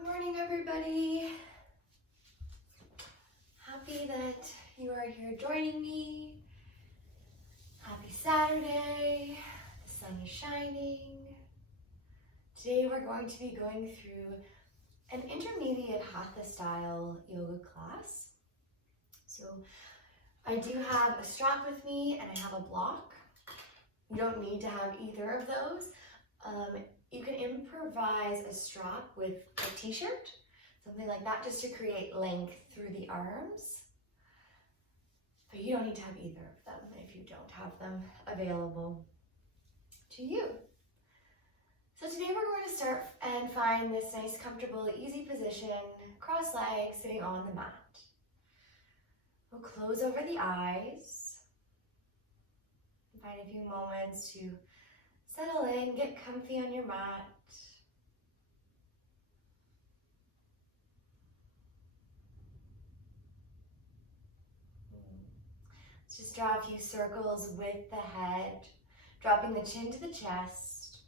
Good morning, everybody. Happy that you are here joining me. Happy Saturday. The sun is shining. Today we're going to be going through an intermediate Hatha style yoga class. So I do have a strap with me and I have a block. You don't need to have either of those. You can improvise a strap with a t-shirt, something like that, just to create length through the arms. But you don't need to have either of them if you don't have them available to you. So today we're going to start and find this nice, comfortable, easy position, cross legs, sitting on the mat. We'll close over the eyes. Find a few moments to settle in, get comfy on your mat. Let's just draw a few circles with the head, dropping the chin to the chest,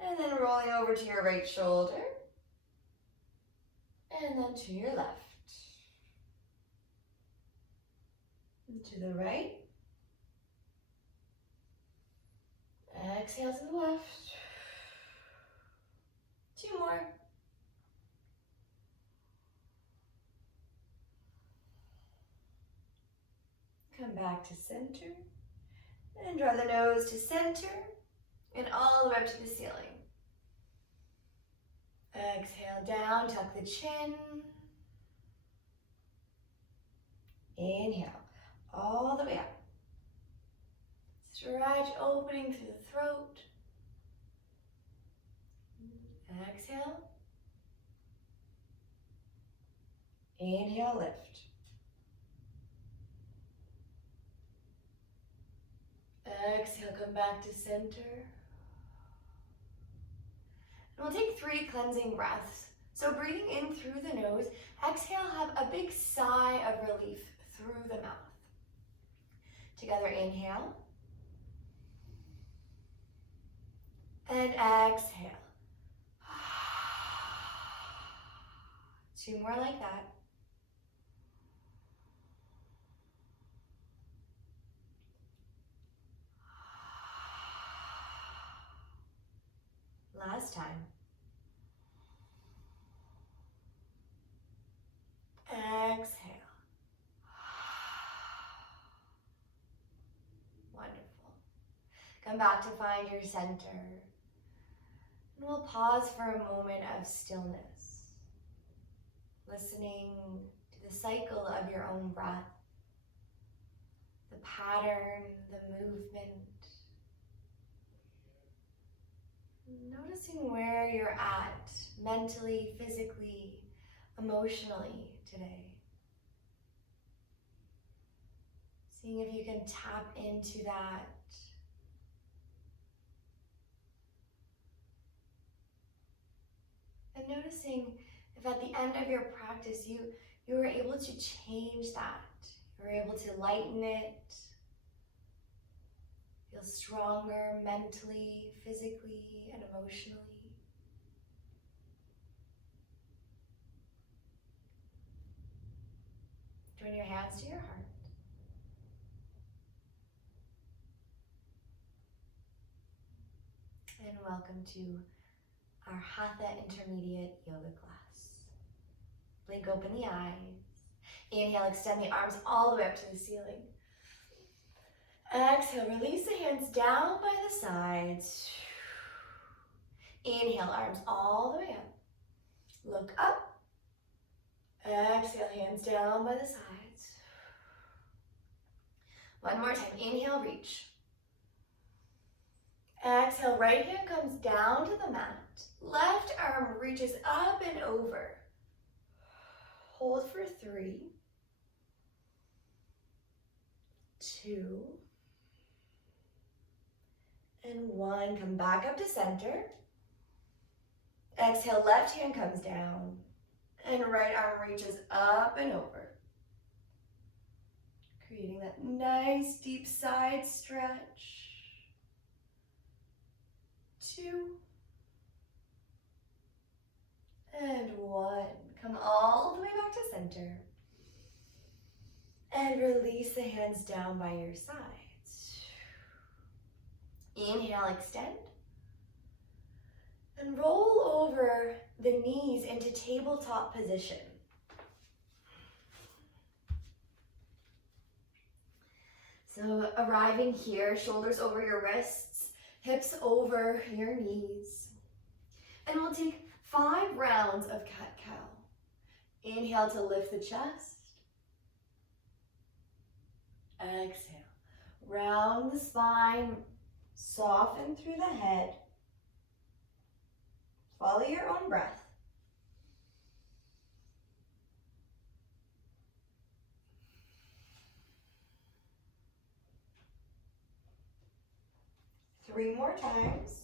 and then rolling over to your right shoulder, and then to your left, and to the right. Exhale to the left. 2 more. Come back to center. And draw the nose to center and all the way up to the ceiling. Exhale down, tuck the chin. Inhale, all the way up. Stretch, opening through the throat. Exhale. Inhale, lift. Exhale, come back to center. And we'll take 3 cleansing breaths. So breathing in through the nose, exhale, have a big sigh of relief through the mouth. Together, inhale. And exhale. 2 more like that. Last time. Exhale. Wonderful. Come back to find your center. And we'll pause for a moment of stillness, listening to the cycle of your own breath, the pattern, the movement. Noticing where you're at mentally, physically, emotionally today. Seeing if you can tap into that. And noticing if at the end of your practice you were able to change that. You were able to lighten it. Feel stronger mentally, physically, and emotionally. Join your hands to your heart. And welcome to our Hatha Intermediate Yoga class. Blink open the eyes. Inhale, extend the arms all the way up to the ceiling. Exhale, release the hands down by the sides. Inhale, arms all the way up. Look up. Exhale, hands down by the sides. One more time. Inhale, reach. Exhale, right hand comes down to the mat. Left arm reaches up and over. Hold for 3, 2, and 1. Come back up to center. Exhale, left hand comes down. And right arm reaches up and over. Creating that nice deep side stretch. 2. center. And release the hands down by your sides. Inhale, extend. And roll over the knees into tabletop position. So arriving here, shoulders over your wrists, hips over your knees. And we'll take 5 rounds of cat-cow. Inhale to lift the chest. Exhale. Round the spine, soften through the head. Follow your own breath. Three more times.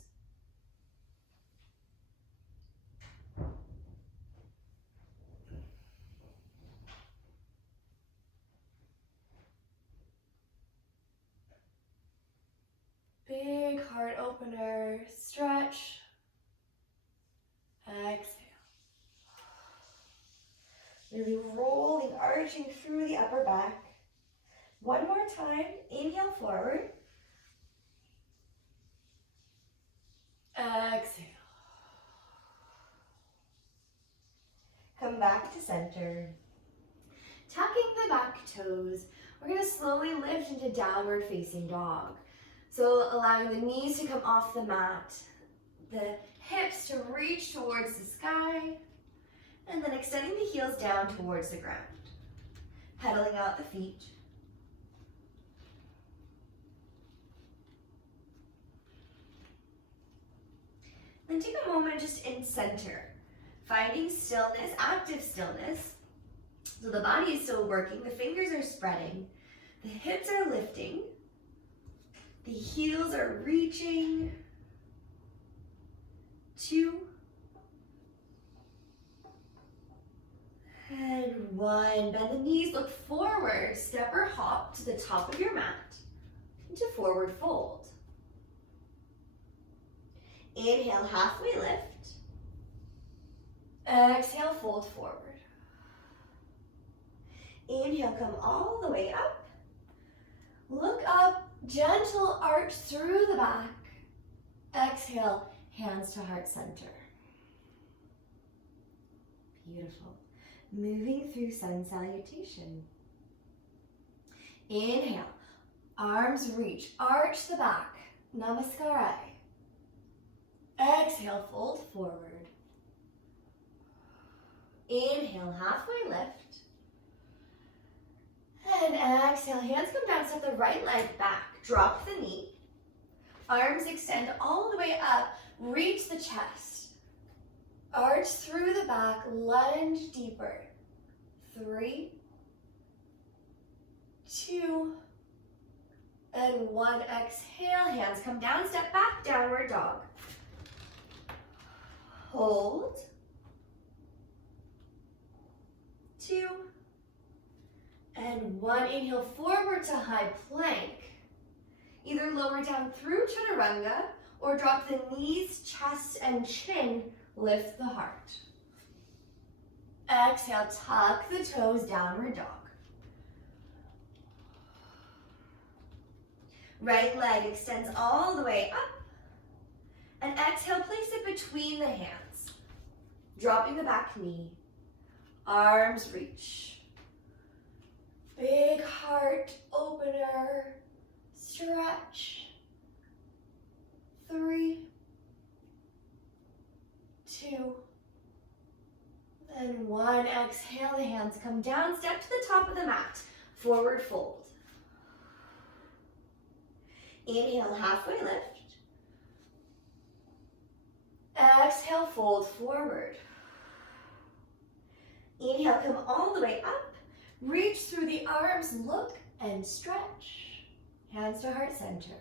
Big heart opener, stretch. Exhale. Really rolling, arching through the upper back. One more time, inhale forward. Exhale. Come back to center. Tucking the back toes, we're going to slowly lift into downward facing dog. So allowing the knees to come off the mat, the hips to reach towards the sky, and then extending the heels down towards the ground. Pedaling out the feet. Then take a moment just in center, finding stillness, active stillness. So the body is still working, the fingers are spreading, the hips are lifting, the heels are reaching. 2 and 1. Bend the knees, look forward, step or hop to the top of your mat into forward fold. Inhale, halfway lift. Exhale, fold forward. Inhale, come all the way up. Look up, gentle arch through the back. Exhale, hands to heart center. Beautiful. Moving through sun salutation. Inhale, arms reach, arch the back, namaskar. Exhale, fold forward. Inhale, halfway lift. And exhale, hands come down, step the right leg back, drop the knee. Arms extend all the way up, reach the chest. Arch through the back, lunge deeper. 3, 2, and 1. Exhale, hands come down, step back, downward dog. Hold. 2, and 1. Inhale forward to high plank. Either lower down through chaturanga or drop the knees, chest, and chin. Lift the heart. Exhale, tuck the toes, downward dog. Right leg extends all the way up. And exhale, place it between the hands. Dropping the back knee. Arms reach. Big heart opener. Stretch. 3, 2, and 1. Exhale, the hands come down, step to the top of the mat, forward fold. Inhale, halfway lift. Exhale, fold forward. Inhale, come all the way up, reach through the arms, look and stretch. Hands to heart center.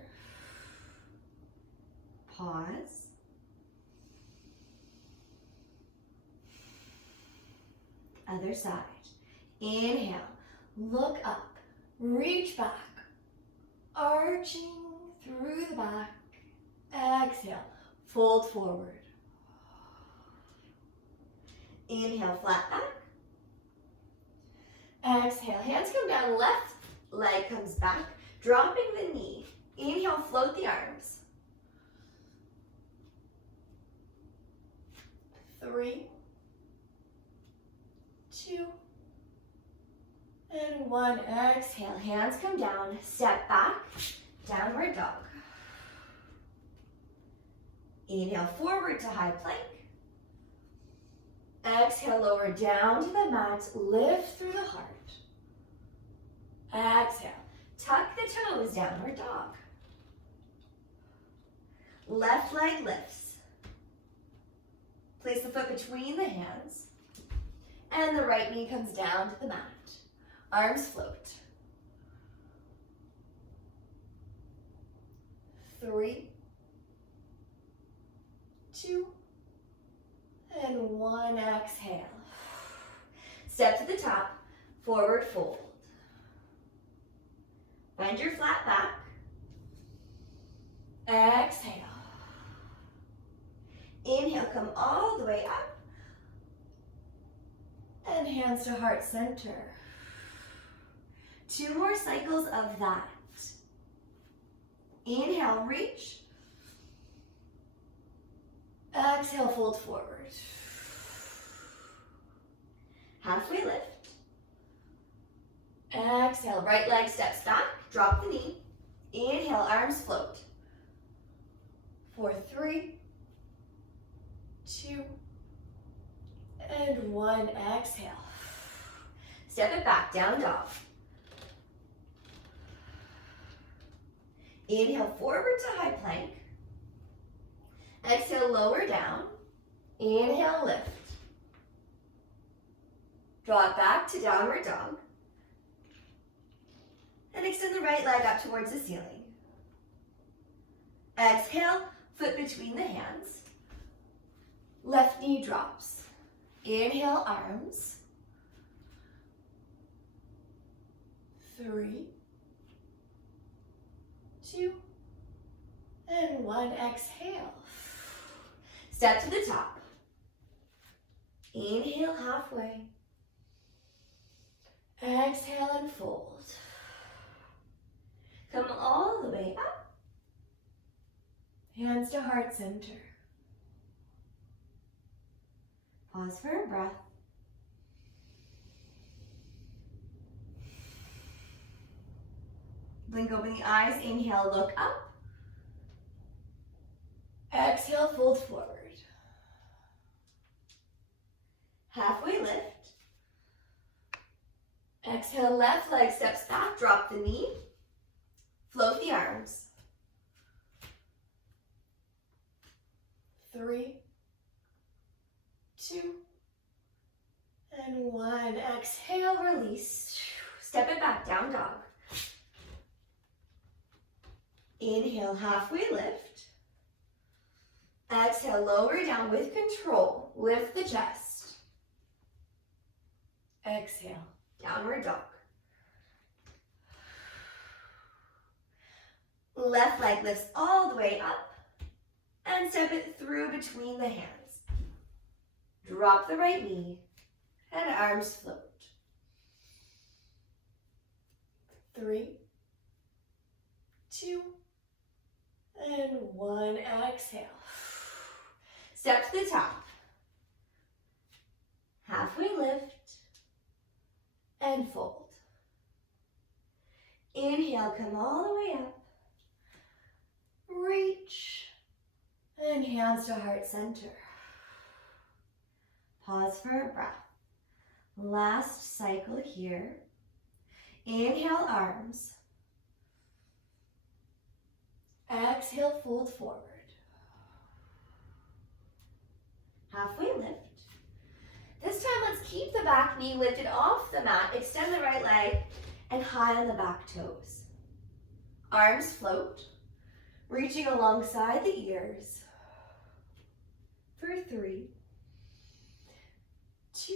Pause. Other side. Inhale, look up, reach back, arching through the back. Exhale, fold forward. Inhale, flat back. Exhale, hands come down, left leg comes back, dropping the knee. Inhale, float the arms. 3, 2, and 1. Exhale, hands come down, step back, downward dog. Inhale, forward to high plank. Exhale, lower down to the mat, lift through the heart. Exhale, tuck the toes, downward dog. Left leg lifts. Place the foot between the hands. And the right knee comes down to the mat. Arms float. 3, 2, and 1. Exhale. Step to the top, forward fold. Find your flat back. Exhale. Inhale, come all the way up. And hands to heart center. 2 more cycles of that. Inhale, reach. Exhale, fold forward. Halfway lift. Exhale, right leg steps back, drop the knee. Inhale, arms float. For 3, 2, and 1. Exhale. Step it back, down dog. Inhale, forward to high plank. Exhale, lower down. Inhale, lift. Draw it back to downward dog. And extend the right leg up towards the ceiling. Exhale, foot between the hands. Left knee drops. Inhale, arms. 3, 2, and 1. Exhale. Step to the top. Inhale, halfway. Exhale and fold. Come all the way up. Hands to heart center. Pause for a breath. Blink open the eyes. Inhale, look up. Exhale, fold forward. Halfway lift. Exhale, left leg steps back, drop the knee. Float the arms. 3, 2, and 1. Exhale, release. Step it back, down dog. Inhale, halfway lift. Exhale, lower down with control. Lift the chest. Exhale, downward dog. Left leg lifts all the way up and step it through between the hands. Drop the right knee and arms float. 3, 2, and 1. Exhale. Step to the top. Halfway lift and fold. Inhale, come all the way up. Reach and hands to heart center. Pause for a breath. Last cycle here. Inhale, arms. Exhale, fold forward. Halfway lift. This time, let's keep the back knee lifted off the mat. Extend the right leg and high on the back toes. Arms float, reaching alongside the ears. For 3, 2,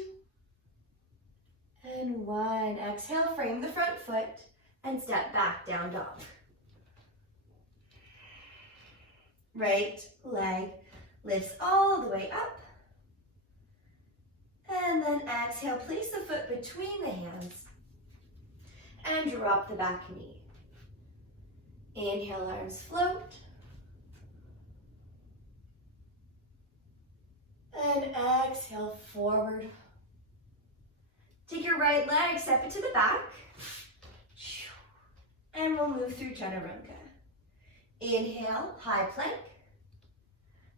and 1. Exhale, frame the front foot and step back, down dog. Right leg lifts all the way up. And then exhale, place the foot between the hands. and drop the back knee. Inhale, arms float. And exhale, forward. Take your right leg, step it to the back. And we'll move through Chaturanga. Inhale, high plank.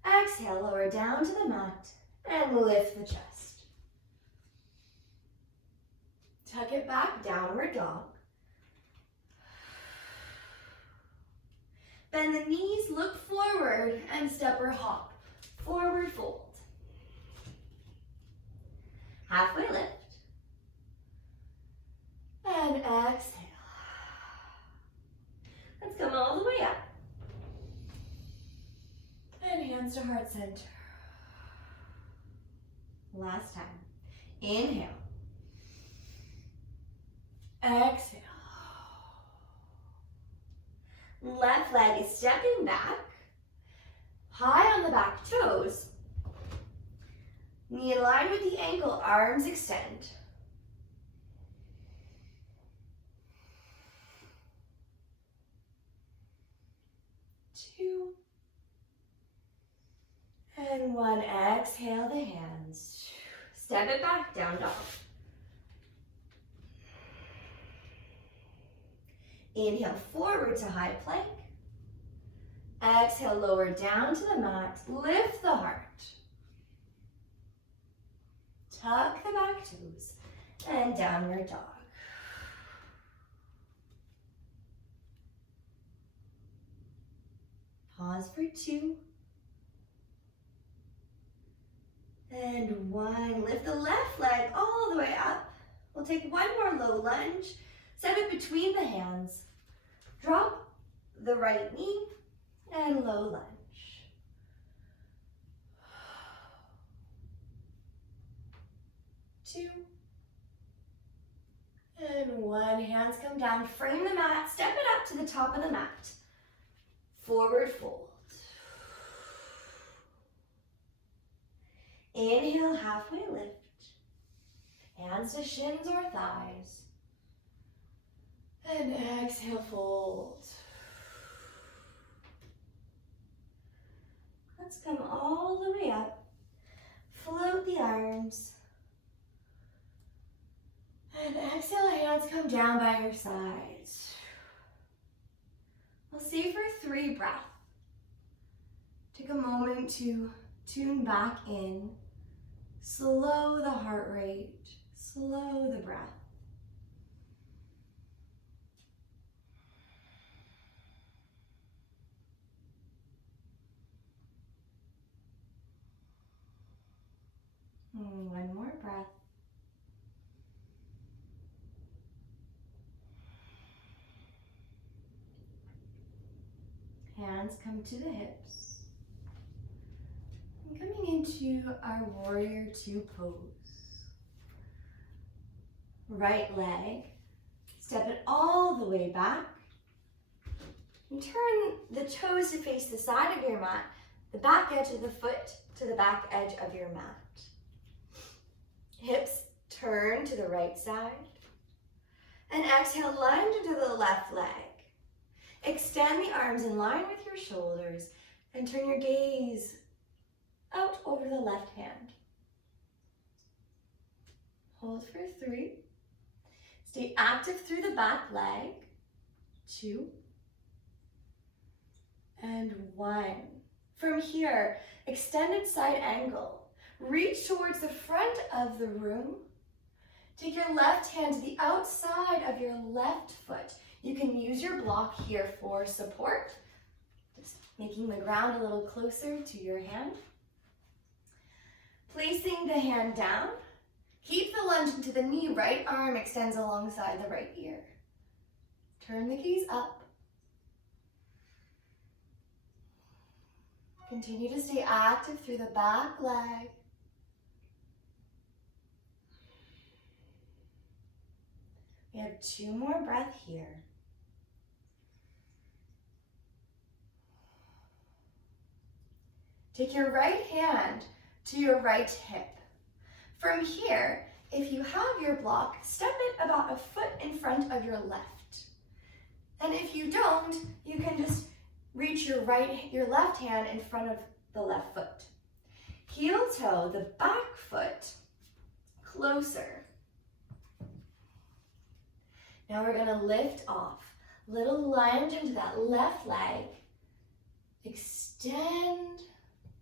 Exhale, lower down to the mat and lift the chest. Tuck it back, downward dog. Bend the knees, look forward, and step or hop. Forward fold. Halfway lift. And exhale. Let's come all the way up. And hands to heart center. Last time. Inhale. Exhale. Left leg is stepping back. High on the back toes. Knee in line with the ankle, arms extend. Two. And one. Exhale the hands. Step it back, down dog. Inhale forward to high plank. Exhale, lower down to the mat. Lift the heart. Tuck the back toes and downward dog. Pause for 2. And 1. Lift the left leg all the way up. We'll take one more low lunge. Set it between the hands. Drop the right knee and low lunge. 2. And 1. Hands come down. Frame the mat. Step it up to the top of the mat. Forward fold. Inhale, halfway lift. Hands to shins or thighs. And exhale, fold. Let's come all the way up. Float the arms. And exhale, hands come down by your sides. We'll stay for 3 breaths. Take a moment to tune back in. Slow the heart rate. Slow the breath. One more breath. Hands come to the hips. And coming into our warrior 2 pose. Right leg, step it all the way back. And turn the toes to face the side of your mat, the back edge of the foot to the back edge of your mat. Hips turn to the right side. And exhale, lunge into the left leg. Extend the arms in line with your shoulders and turn your gaze out over the left hand. Hold for 3. Stay active through the back leg. 2. And 1. From here, extended side angle. Reach towards the front of the room. Take your left hand to the outside of your left foot. You can use your block here for support, just making the ground a little closer to your hand. Placing the hand down, keep the lunge into the knee, right arm extends alongside the right ear. Turn the gaze up. Continue to stay active through the back leg. We have 2 more breaths here. Take your right hand to your right hip. From here, if you have your block, step it about a foot in front of your left. And if you don't, you can just reach your left hand in front of the left foot. Heel toe, the back foot, closer. Now we're gonna lift off. Little lunge into that left leg. Extend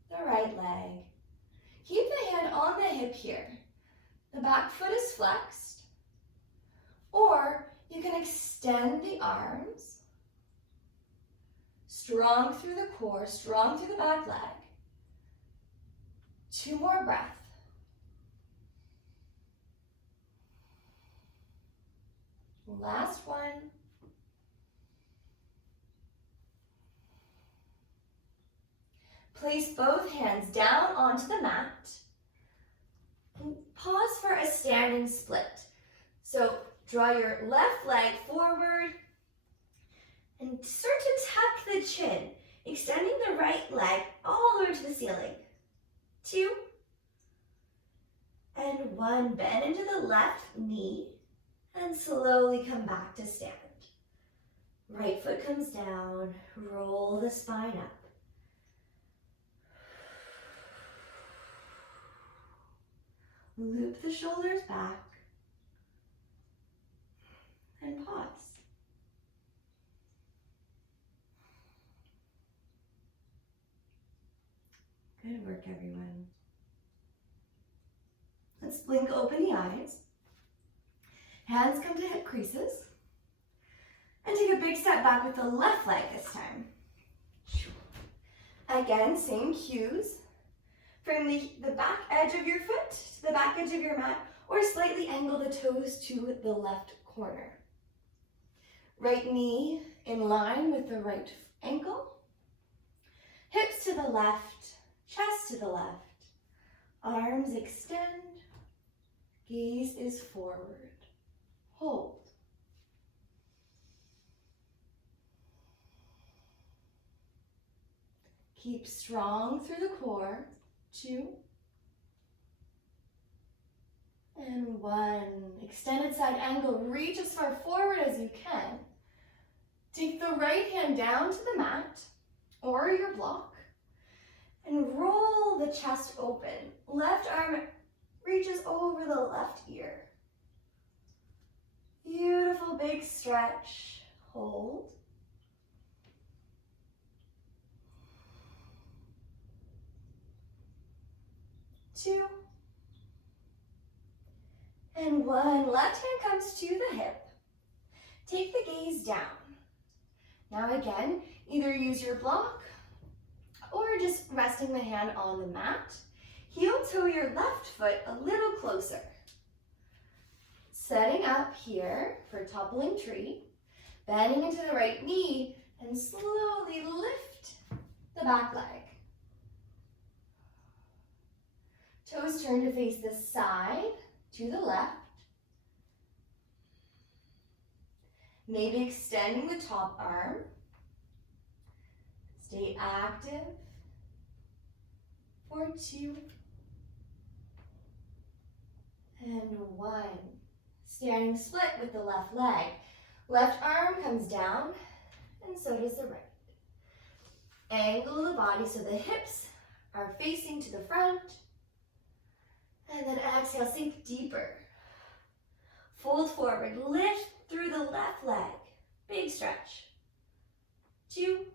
the right leg. Keep the hand on the hip here. The back foot is flexed. Or you can extend the arms. Strong through the core, strong through the back leg. 2 more breaths. Last one. Place both hands down onto the mat. And pause for a standing split. So draw your left leg forward and start to tuck the chin, extending the right leg all the way to the ceiling. 2 and 1. Bend into the left knee and slowly come back to stand. Right foot comes down, roll the spine up. Loop the shoulders back and pause. Good work, everyone. Let's blink open the eyes. Hands come to hip creases. And take a big step back with the left leg this time. Again, same cues. From the back edge of your foot to the back edge of your mat, or slightly angle the toes to the left corner. Right knee in line with the right ankle. Hips to the left, chest to the left. Arms extend. Gaze is forward. Hold. Keep strong through the core. 2 and 1. Extended side angle. Reach as far forward as you can. Take the right hand down to the mat or your block and roll the chest open. Left arm reaches over the left ear. Beautiful big stretch. Hold. 2 and 1. Left hand comes to the hip. Take the gaze down. Now again, either use your block or just resting the hand on the mat. Heel toe your left foot a little closer. Setting up here for toppling tree. Bending into the right knee and slowly lift the back leg. Toes turn to face the side, to the left. Maybe extending the top arm. Stay active for 2 and 1. Standing split with the left leg. Left arm comes down and so does the right. Angle the body so the hips are facing to the front. And then exhale, sink deeper. Fold forward, lift through the left leg. Big stretch. 2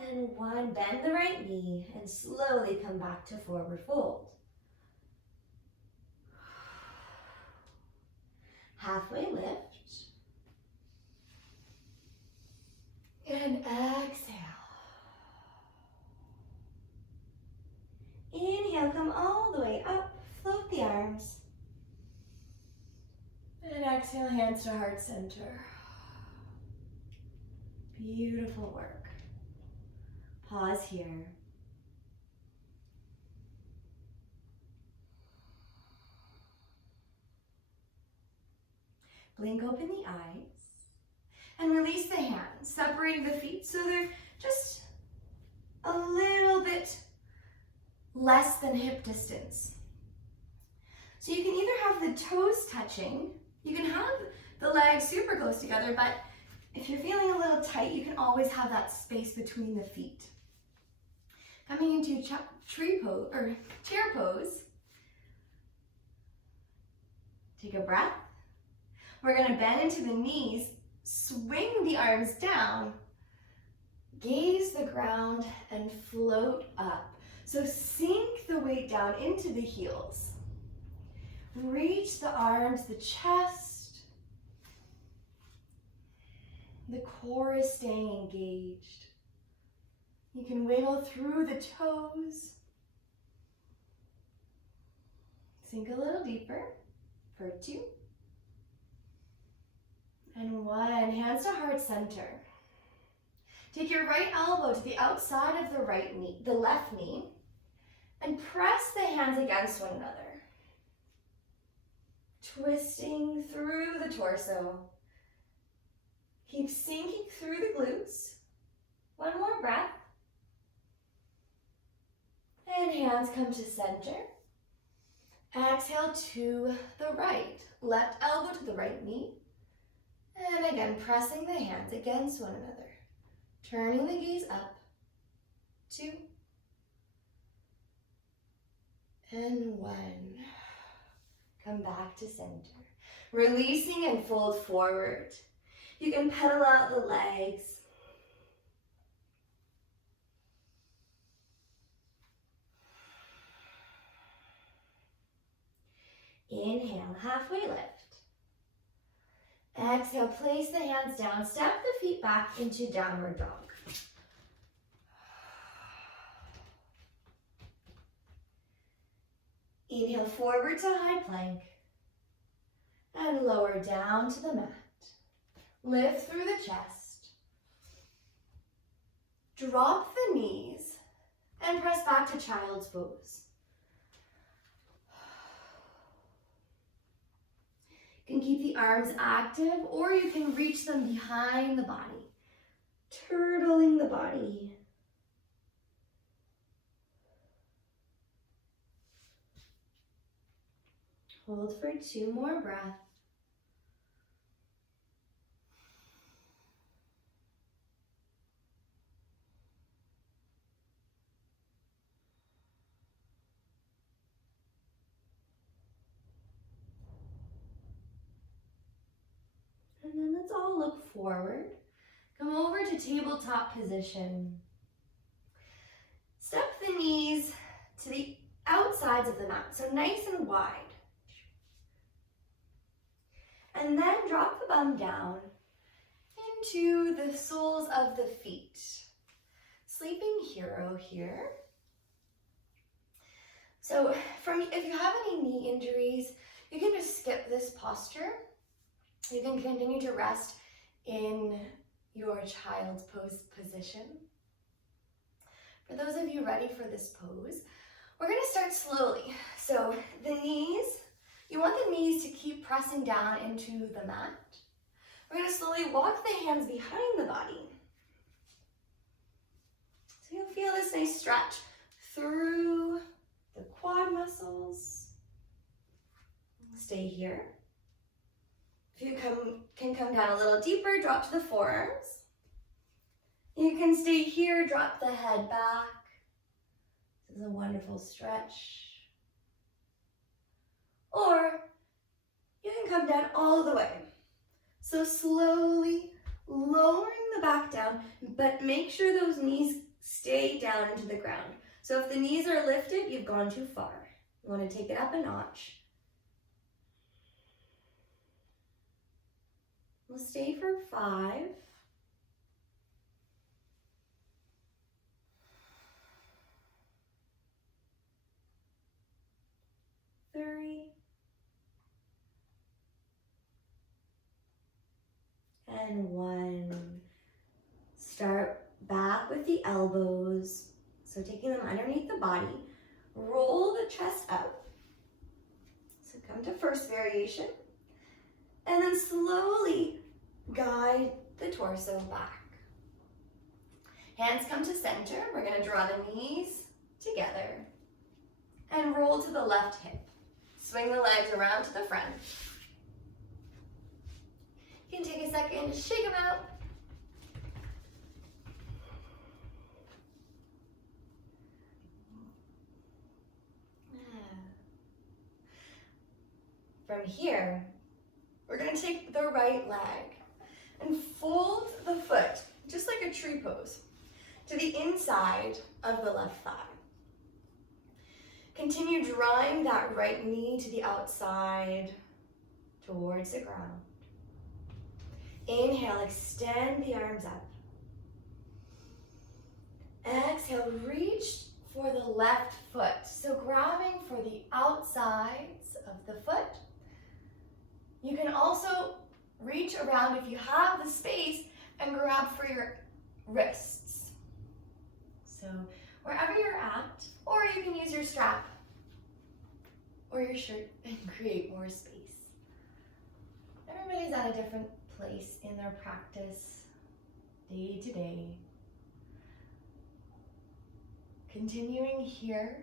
and 1. Bend the right knee and slowly come back to forward fold. Halfway lift. And exhale. Inhale, come all the way up, float the arms. And exhale, hands to heart center. Beautiful work. Pause here. Blink open the eyes and release the hands, separating the feet so they're just a little bit less than hip distance. So you can either have the toes touching, you can have the legs super close together, but if you're feeling a little tight, you can always have that space between the feet. Coming into tree pose or chair pose. Take a breath. We're going to bend into the knees, swing the arms down, gaze the ground, and float up. So sink the weight down into the heels. Reach the arms, the chest. The core is staying engaged. You can wiggle through the toes. Sink a little deeper for 2. And 1, hands to heart center. Take your right elbow to the outside of the left knee, and press the hands against one another. Twisting through the torso. Keep sinking through the glutes. 1 more breath. And hands come to center. Exhale to the right. Left elbow to the right knee. And again, pressing the hands against one another. Turning the gaze up. 2. And 1. Come back to center. Releasing and fold forward. You can pedal out the legs. Inhale, halfway lift. Exhale, place the hands down, step the feet back into downward dog. Inhale, forward to high plank. And lower down to the mat. Lift through the chest. Drop the knees and press back to child's pose. You can keep the arms active, or you can reach them behind the body, turtling the body. Hold for 2 more breaths. And then let's all look forward. Come over to tabletop position. Step the knees to the outsides of the mat, so nice and wide. And then drop the bum down into the soles of the feet. Sleeping hero here. So if you have any knee injuries, you can just skip this posture. You can continue to rest in your child's pose position. For those of you ready for this pose, we're going to start slowly. So the knees, you want the knees to keep pressing down into the mat. We're going to slowly walk the hands behind the body. So you'll feel this nice stretch through the quad muscles. Stay here. If you can come down a little deeper, drop to the forearms. You can stay here, drop the head back. This is a wonderful stretch. Or you can come down all the way. So slowly lowering the back down, but make sure those knees stay down into the ground. So if the knees are lifted, you've gone too far. You want to take it up a notch. We'll stay for 5. 3. And 1. Start back with the elbows. So taking them underneath the body. Roll the chest out. So come to first variation. And then slowly guide the torso back. Hands come to center. We're going to draw the knees together and roll to the left hip. Swing the legs around to the front. You can take a second to shake them out. From here, we're going to take the right leg and fold the foot, just like a tree pose, to the inside of the left thigh. Continue drawing that right knee to the outside towards the ground. Inhale, extend the arms up. Exhale, reach for the left foot. So grabbing for the outsides of the foot. You can also reach around if you have the space and grab for your wrists. So wherever you're at, or you can use your strap or your shirt and create more space. Everybody's at a different place in their practice, day to day. Continuing here,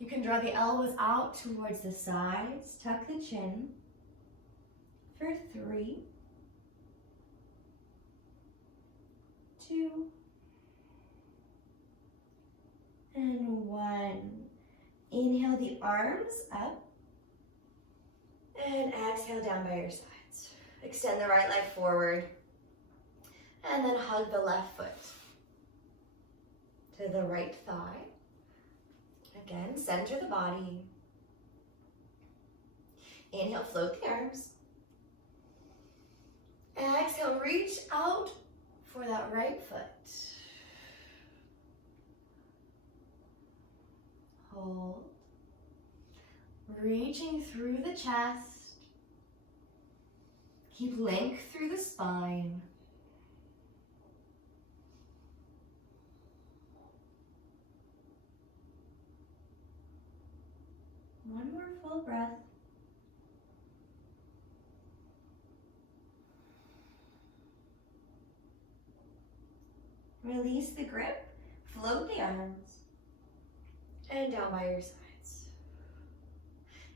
you can draw the elbows out towards the sides, tuck the chin for 3, 2, and 1. Inhale the arms up and exhale down by your sides. Extend the right leg forward and then hug the left foot to the right thigh. Again, center the body. Inhale, float the arms. Exhale, reach out for that right foot. Hold. Reaching through the chest. Keep length through the spine. One more full breath. Release the grip, float the arms, and down by your sides.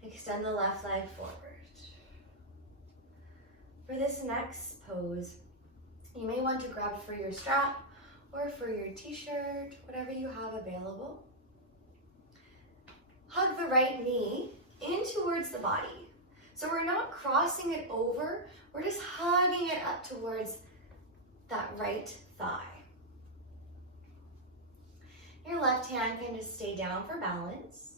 Extend the left leg forward. For this next pose, you may want to grab for your strap or for your t-shirt, whatever you have available. Hug the right knee in towards the body. So we're not crossing it over, we're just hugging it up towards that right thigh. Your left hand can just stay down for balance.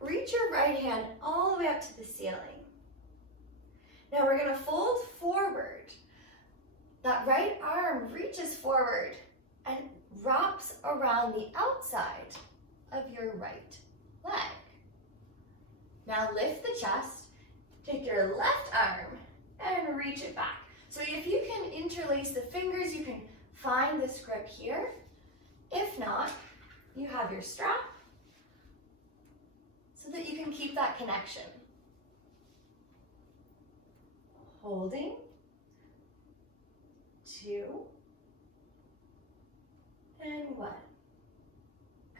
Reach your right hand all the way up to the ceiling. Now we're going to fold forward. That right arm reaches forward and wraps around the outside of your right leg. Now lift the chest, take your left arm and reach it back. So if you can interlace the fingers, you can find this grip here. If not, you have your strap so that you can keep that connection. Holding, 2, and 1.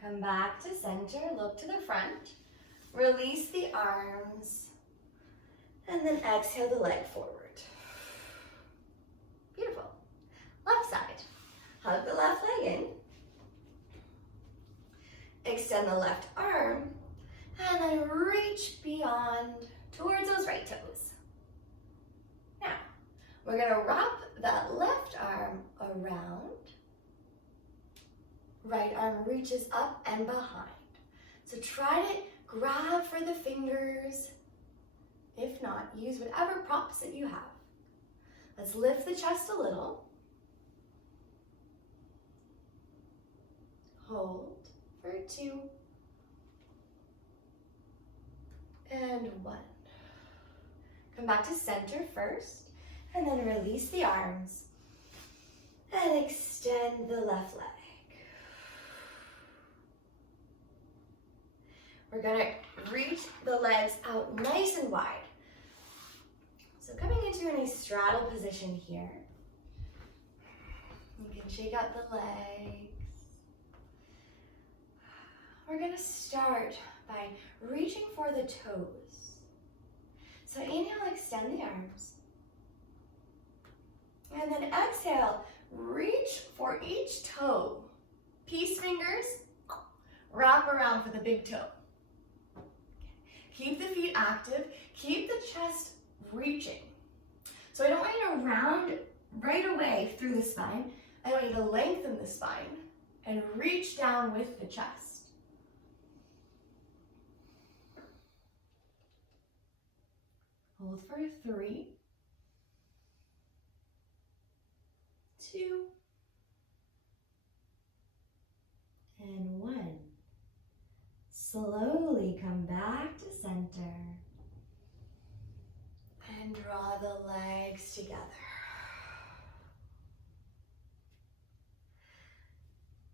Come back to center, look to the front, release the arms, and then exhale the leg forward. Beautiful. Left side, hug the left leg in. Extend the left arm, and then reach beyond towards those right toes. Now, we're gonna wrap that left arm around. Right arm reaches up and behind. So try to grab for the fingers. If not, use whatever props that you have. Let's lift the chest a little. Hold. For 2, and 1. Come back to center first, and then release the arms, and extend the left leg. We're gonna reach the legs out nice and wide. So coming into a straddle position here, you can shake out the legs. We're gonna start by reaching for the toes. So inhale, extend the arms. And then exhale, reach for each toe. Peace fingers, wrap around for the big toe. Keep the feet active, keep the chest reaching. So I don't want you to round right away through the spine. I want you to lengthen the spine and reach down with the chest. Hold for 3, 2, and 1. Slowly come back to center and draw the legs together.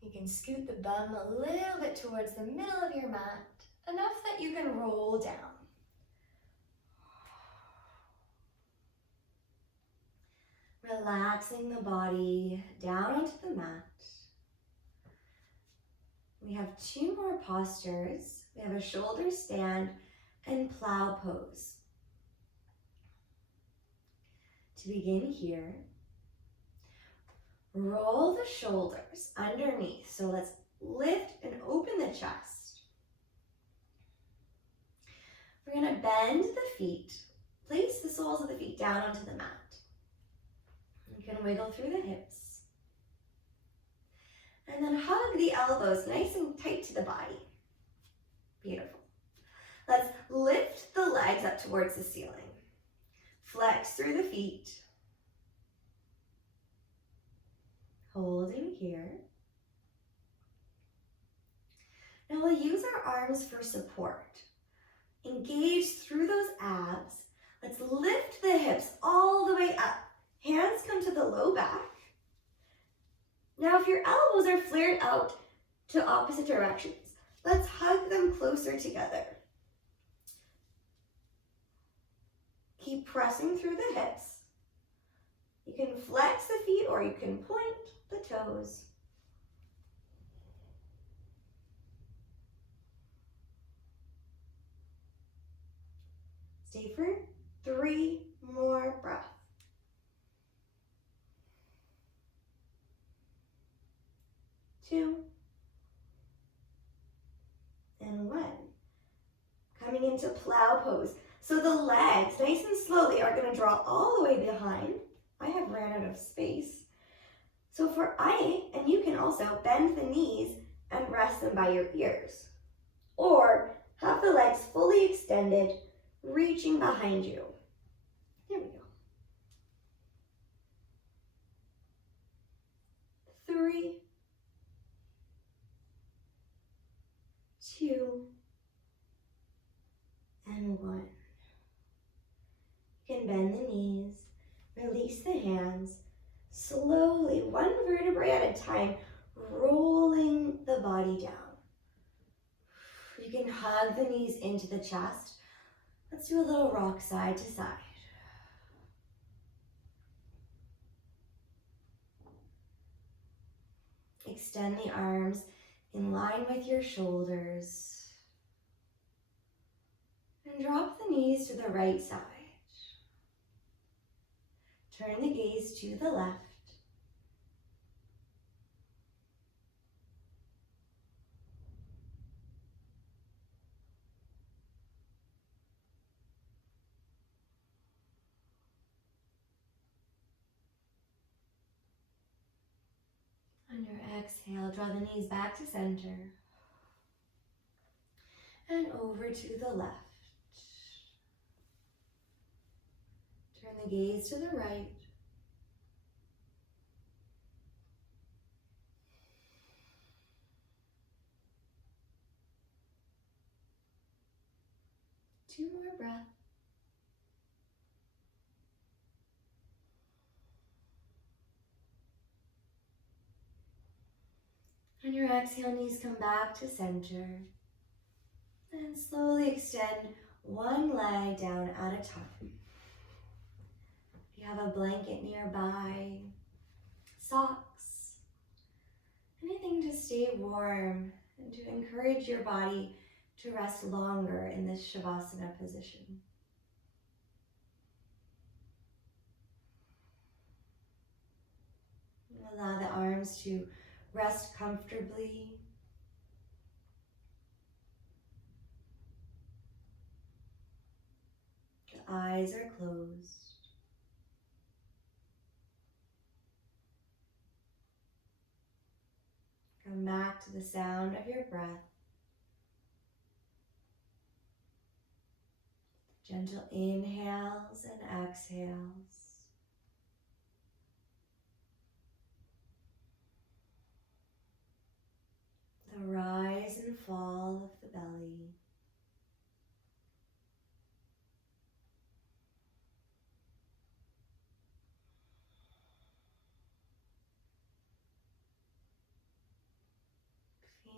You can scoot the bum a little bit towards the middle of your mat, enough that you can roll down. Relaxing the body down onto the mat. We have 2 more postures. We have a shoulder stand and plow pose. To begin here, roll the shoulders underneath. So let's lift and open the chest. We're going to bend the feet. Place the soles of the feet down onto the mat. You can wiggle through the hips. And then hug the elbows nice and tight to the body. Beautiful. Let's lift the legs up towards the ceiling. Flex through the feet. Holding here. Now we'll use our arms for support. Engage through those abs. Let's lift the hips all the way up. Hands come to the low back. Now if your elbows are flared out to opposite directions, let's hug them closer together. Keep pressing through the hips. You can flex the feet or you can point the toes. Stay for 3 more breaths. 2, and 1. Coming into plow pose. So the legs, nice and slowly, are going to draw all the way behind. I have ran out of space. So and you can also bend the knees and rest them by your ears. Or have the legs fully extended, reaching behind you. There we go. 3, 2, and 1. You can bend the knees, release the hands, slowly, one vertebrae at a time, rolling the body down. You can hug the knees into the chest. Let's do a little rock side to side. Extend the arms in line with your shoulders. And drop the knees to the right side. Turn the gaze to the left. On your exhale, draw the knees back to center. And over to the left. Turn the gaze to the right. Two more breaths. On your exhale, knees come back to center. And slowly extend one leg down at a time. If you have a blanket nearby, socks, anything to stay warm and to encourage your body to rest longer in this Shavasana position. Allow the arms to rest comfortably. The eyes are closed. Come back to the sound of your breath. Gentle inhales and exhales. The rise and fall of the belly.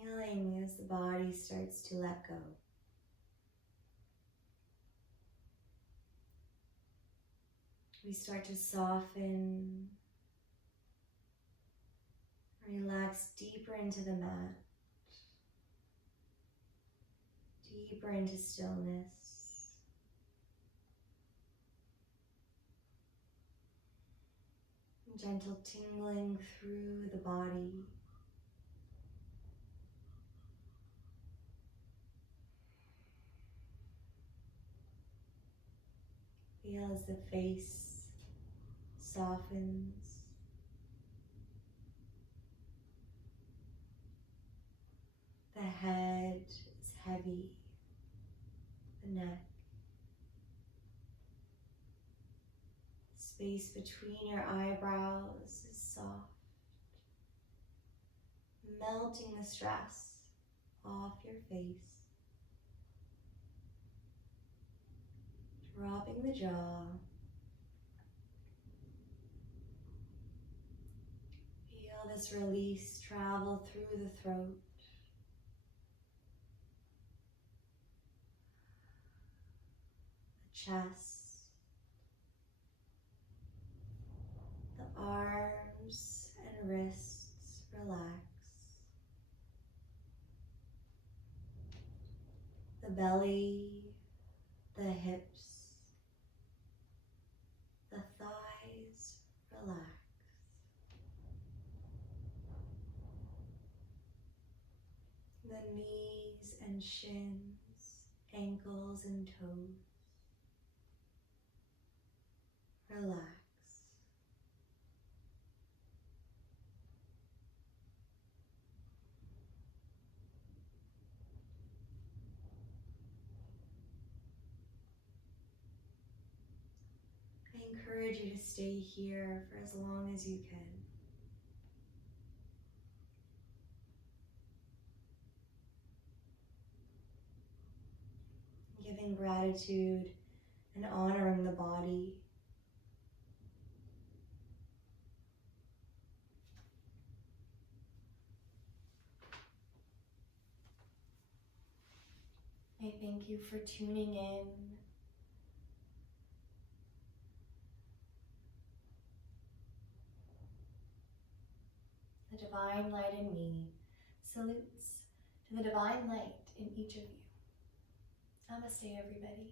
Feeling as the body starts to let go. We start to soften, relax deeper into the mat, deeper into stillness. Gentle tingling through the body. Feel as the face softens. The head is heavy. The neck. Space between your eyebrows is soft. Melting the stress off your face. Dropping the jaw. Feel this release travel through the throat. The chest. The arms and wrists relax. The belly, the hips, the thighs relax. The knees and shins, ankles and toes relax. I encourage you to stay here for as long as you can. Giving gratitude and honoring the body. I thank you for tuning in. The divine light in me salutes to the divine light in each of you. Namaste, everybody.